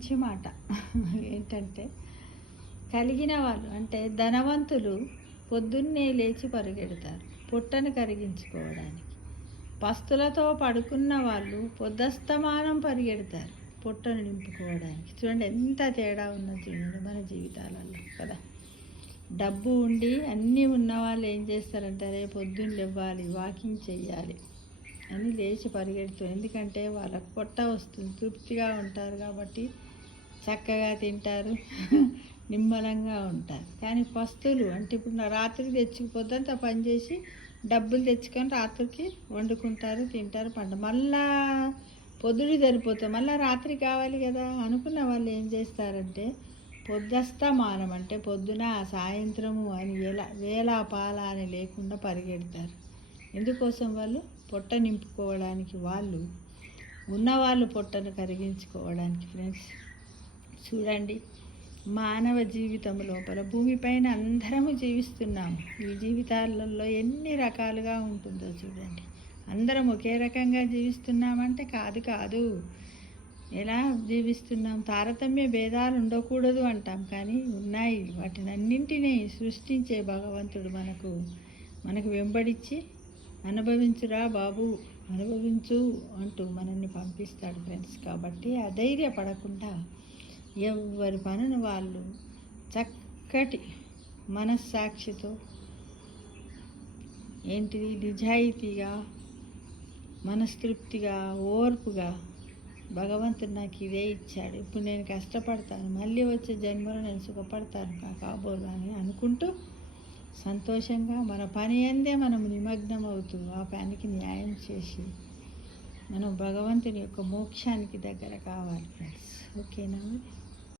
మంచి మాట. ఏంటంటే కలిగిన వాళ్ళు అంటే ధనవంతులు పొద్దున్నే లేచి పరిగెడతారు పొట్టను కరిగించుకోవడానికి. పస్తులతో పడుకున్న వాళ్ళు పొద్దస్తమానం పరిగెడతారు పొట్టను నింపుకోవడానికి. చూడండి ఎంత తేడా ఉన్నది చూడండి మన జీవితాలలో కదా. డబ్బు ఉండి అన్నీ ఉన్న వాళ్ళు ఏం చేస్తారంటే రేపు పొద్దున్న లేవాలి, వాకింగ్ చెయ్యాలి అని లేచి పరిగెడుతారు. ఎందుకంటే వాళ్ళకు పొట్ట వస్తుంది, తృప్తిగా ఉంటారు కాబట్టి చక్కగా తింటారు, నిమ్మలంగా ఉంటారు. కానీ పస్తులు అంటే ఇప్పుడు రాత్రికి తెచ్చుకుపోద్దంతా పనిచేసి డబ్బులు తెచ్చుకొని రాత్రికి వండుకుంటారు, తింటారు, మళ్ళా పొద్దుడు సరిపోతుంది, మళ్ళీ రాత్రి కావాలి కదా అనుకున్న వాళ్ళు ఏం చేస్తారంటే పొద్దస్తమానం అంటే పొద్దున సాయంత్రము అని వేళ పాల అని లేకుండా పరిగెడతారు. ఎందుకోసం? వాళ్ళు పొట్ట నింపుకోవడానికి, వాళ్ళు ఉన్నవాళ్ళు పొట్టను కరిగించుకోవడానికి. ఫ్రెండ్స్ చూడండి, మానవ జీవితం లోపల భూమిపైన అందరము జీవిస్తున్నాము. ఈ జీవితాలలో ఎన్ని రకాలుగా ఉంటుందో చూడండి. అందరం ఒకే రకంగా జీవిస్తున్నామంటే కాదు. ఎలా జీవిస్తున్నాం? తారతమ్య భేదాలు ఉండకూడదు అంటాం, కానీ ఉన్నాయి. వాటిని అన్నింటినీ సృష్టించే భగవంతుడు మనకు వెంబడించి అనుభవించురా బాబు, అనుభవించు అంటూ మనల్ని పంపిస్తాడు ఫ్రెండ్స్. కాబట్టి అధైర్యపడకుండా ఎవరి పనులు వాళ్ళు చక్కటి మనస్సాక్షితో నిజాయితీగా, మనస్తృప్తిగా, ఓర్పుగా భగవంతుడు నాకు ఇదే ఇచ్చాడు, ఇప్పుడు నేను కష్టపడతాను, మళ్ళీ వచ్చే జన్మలో నేను సుఖపడతాను కాబోలు అని అనుకుంటూ సంతోషంగా మన పని అందే మనం నిమగ్నం అవుతూ ఆ పనికి న్యాయం చేసి మనం భగవంతుని యొక్క మోక్షానికి దగ్గర కావాలి ఫ్రెండ్స్. ఓకేనా?